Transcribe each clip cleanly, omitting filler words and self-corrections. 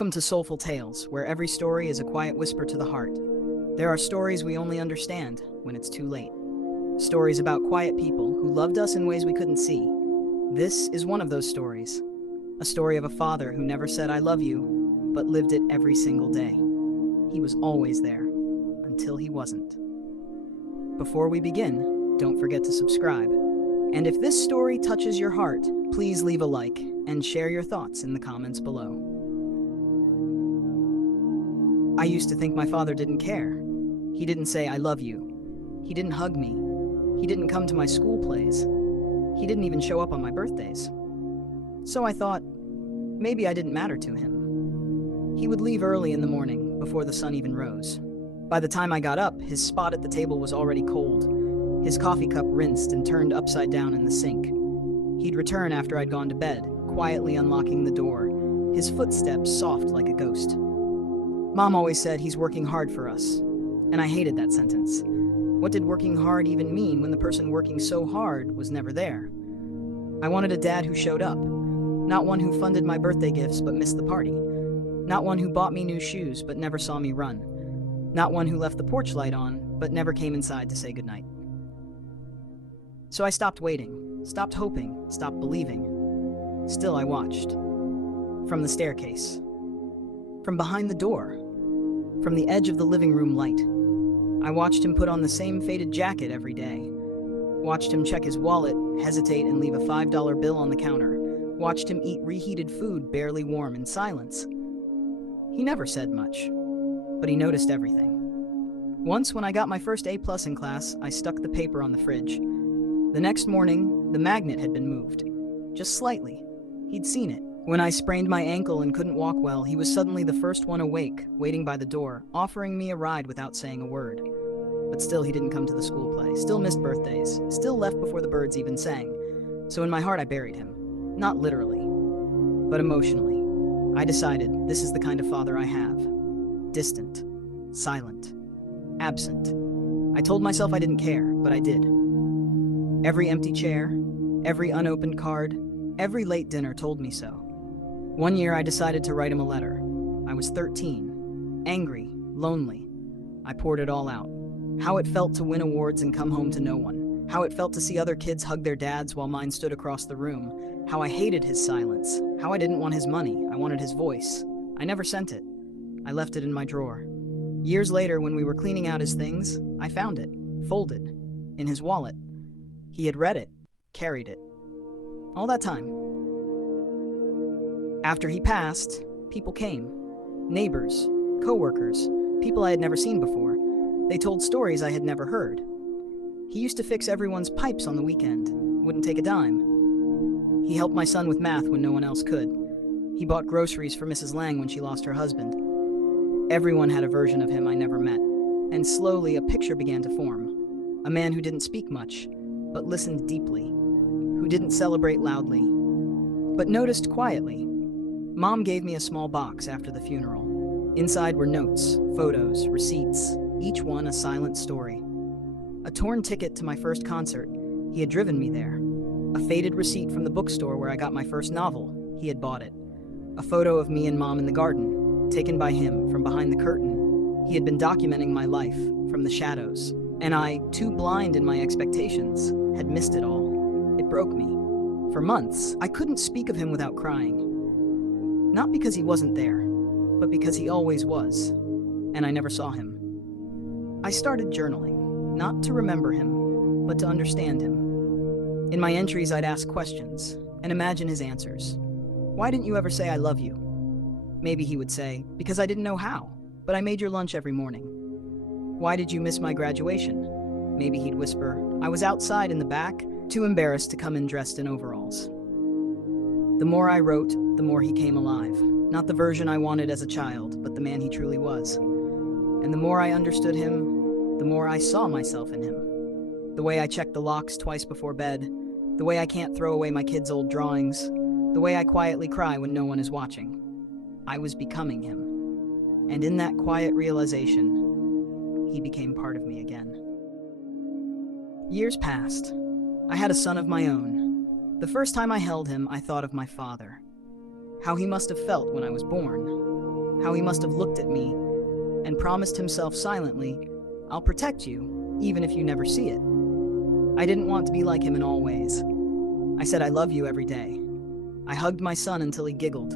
Welcome to Soulful Tales, where every story is a quiet whisper to the heart. There are stories we only understand when it's too late. Stories about quiet people who loved us in ways we couldn't see. This is one of those stories. A story of a father who never said, "I love you," but lived it every single day. He was always there, until he wasn't. Before we begin, don't forget to subscribe. And if this story touches your heart, please leave a like and share your thoughts in the comments below. I used to think my father didn't care. He didn't say, "I love you." He didn't hug me. He didn't come to my school plays. He didn't even show up on my birthdays. So I thought, maybe I didn't matter to him. He would leave early in the morning, before the sun even rose. By the time I got up, his spot at the table was already cold, his coffee cup rinsed and turned upside down in the sink. He'd return after I'd gone to bed, quietly unlocking the door, his footsteps soft like a ghost. Mom always said he's working hard for us, and I hated that sentence. What did working hard even mean when the person working so hard was never there? I wanted a dad who showed up, not one who funded my birthday gifts but missed the party, not one who bought me new shoes but never saw me run, not one who left the porch light on but never came inside to say goodnight. So I stopped waiting, stopped hoping, stopped believing. Still I watched. From the staircase. From behind the door. From the edge of the living room light. I watched him put on the same faded jacket every day. Watched him check his wallet, hesitate and leave a $5 bill on the counter. Watched him eat reheated food barely warm in silence. He never said much, but he noticed everything. Once when I got my first A+ in class, I stuck the paper on the fridge. The next morning, the magnet had been moved. Just slightly. He'd seen it. When I sprained my ankle and couldn't walk well, he was suddenly the first one awake, waiting by the door, offering me a ride without saying a word. But still he didn't come to the school play, still missed birthdays, still left before the birds even sang. So in my heart I buried him. Not literally, but emotionally. I decided this is the kind of father I have. Distant, silent, absent. I told myself I didn't care, but I did. Every empty chair, every unopened card, every late dinner told me so. One year I decided to write him a letter. I was 13, angry, lonely. I poured it all out. How it felt to win awards and come home to no one. How it felt to see other kids hug their dads while mine stood across the room. How I hated his silence. How I didn't want his money. I wanted his voice. I never sent it. I left it in my drawer. Years later, when we were cleaning out his things, I found it, folded, in his wallet. He had read it, carried it. All that time. After he passed, people came. Neighbors, co-workers, people I had never seen before. They told stories I had never heard. He used to fix everyone's pipes on the weekend, wouldn't take a dime. He helped my son with math when no one else could. He bought groceries for Mrs. Lang when she lost her husband. Everyone had a version of him I never met, and slowly a picture began to form. A man who didn't speak much, but listened deeply, who didn't celebrate loudly, but noticed quietly. Mom gave me a small box after the funeral. Inside were notes, photos, receipts, each one a silent story. A torn ticket to my first concert, he had driven me there. A faded receipt from the bookstore where I got my first novel, he had bought it. A photo of me and Mom in the garden, taken by him from behind the curtain. He had been documenting my life from the shadows, and I, too blind in my expectations, had missed it all. It broke me. For months, I couldn't speak of him without crying. Not because he wasn't there, but because he always was, and I never saw him. I started journaling, not to remember him, but to understand him. In my entries, I'd ask questions and imagine his answers. Why didn't you ever say I love you? Maybe he would say, because I didn't know how, but I made your lunch every morning. Why did you miss my graduation? Maybe he'd whisper, I was outside in the back, too embarrassed to come in dressed in overalls. The more I wrote, the more he came alive. Not the version I wanted as a child, but the man he truly was. And the more I understood him, the more I saw myself in him. The way I checked the locks twice before bed, the way I can't throw away my kids' old drawings, the way I quietly cry when no one is watching. I was becoming him. And in that quiet realization, he became part of me again. Years passed. I had a son of my own. The first time I held him, I thought of my father. How he must have felt when I was born. how he must have looked at me and promised himself silently, "I'll protect you, even if you never see it." I didn't want to be like him in all ways. I said I love you every day. I hugged my son until he giggled.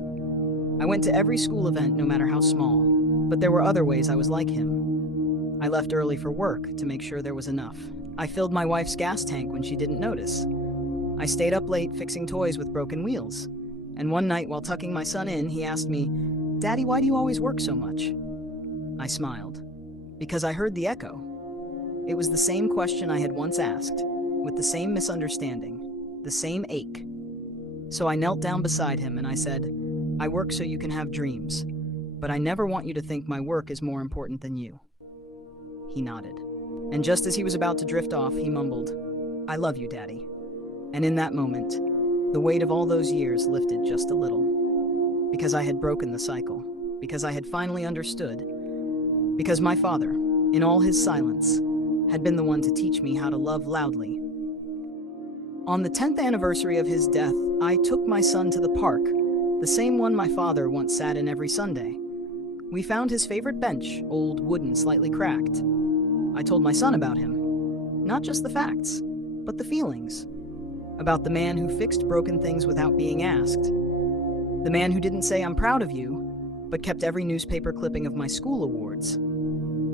I went to every school event, no matter how small, but there were other ways I was like him. I left early for work to make sure there was enough. I filled my wife's gas tank when she didn't notice. I stayed up late fixing toys with broken wheels. And one night, while tucking my son in, he asked me, "Daddy, why do you always work so much?" I smiled, because I heard the echo. It was the same question I had once asked, with the same misunderstanding, the same ache. So I knelt down beside him and I said, "I work so you can have dreams, but I never want you to think my work is more important than you." He nodded. And just as he was about to drift off, he mumbled, "I love you, Daddy." And in that moment, the weight of all those years lifted just a little. Because I had broken the cycle. Because I had finally understood. Because my father, in all his silence, had been the one to teach me how to love loudly. On the 10th anniversary of his death, I took my son to the park, the same one my father once sat in every Sunday. We found his favorite bench, old, wooden, slightly cracked. I told my son about him. Not just the facts, but the feelings. About the man who fixed broken things without being asked. The man who didn't say, "I'm proud of you," but kept every newspaper clipping of my school awards.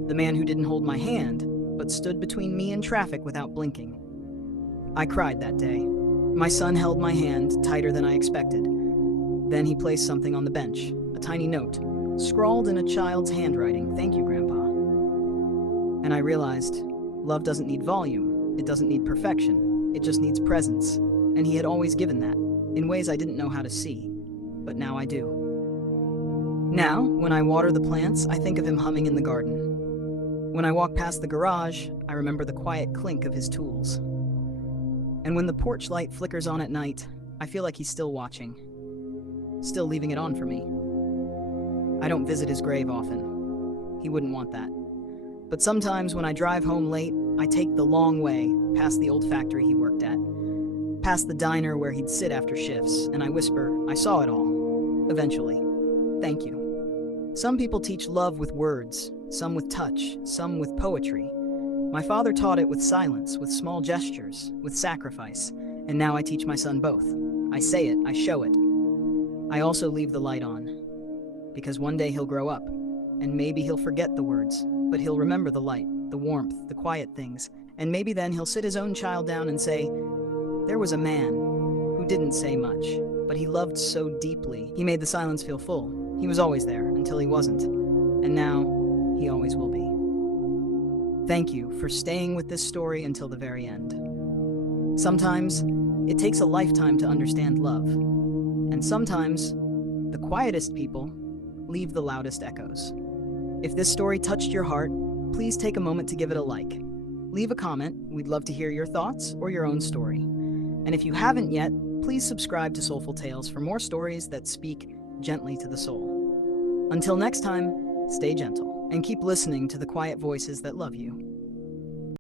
The man who didn't hold my hand, but stood between me and traffic without blinking. I cried that day. My son held my hand tighter than I expected. Then he placed something on the bench, a tiny note, scrawled in a child's handwriting, "Thank you, Grandpa." And I realized, love doesn't need volume, it doesn't need perfection, it just needs presence. And he had always given that, in ways I didn't know how to see, but now I do. Now, when I water the plants, I think of him humming in the garden. When I walk past the garage, I remember the quiet clink of his tools. And when the porch light flickers on at night, I feel like he's still watching, still leaving it on for me. I don't visit his grave often. He wouldn't want that. But sometimes when I drive home late, I take the long way past the old factory he worked at, past the diner where he'd sit after shifts, and I whisper, "I saw it all. Eventually. Thank you." Some people teach love with words, some with touch, some with poetry. My father taught it with silence, with small gestures, with sacrifice, and now I teach my son both. I say it, I show it. I also leave the light on, because one day he'll grow up, and maybe he'll forget the words, but he'll remember the light, the warmth, the quiet things, and maybe then he'll sit his own child down and say, "There was a man who didn't say much, but he loved so deeply. He made the silence feel full. He was always there until he wasn't, and now he always will be." Thank you for staying with this story until the very end. Sometimes it takes a lifetime to understand love, and sometimes the quietest people leave the loudest echoes. If this story touched your heart, please take a moment to give it a like. Leave a comment, we'd love to hear your thoughts or your own story. And if you haven't yet, please subscribe to Soulful Tales for more stories that speak gently to the soul. Until next time, stay gentle and keep listening to the quiet voices that love you.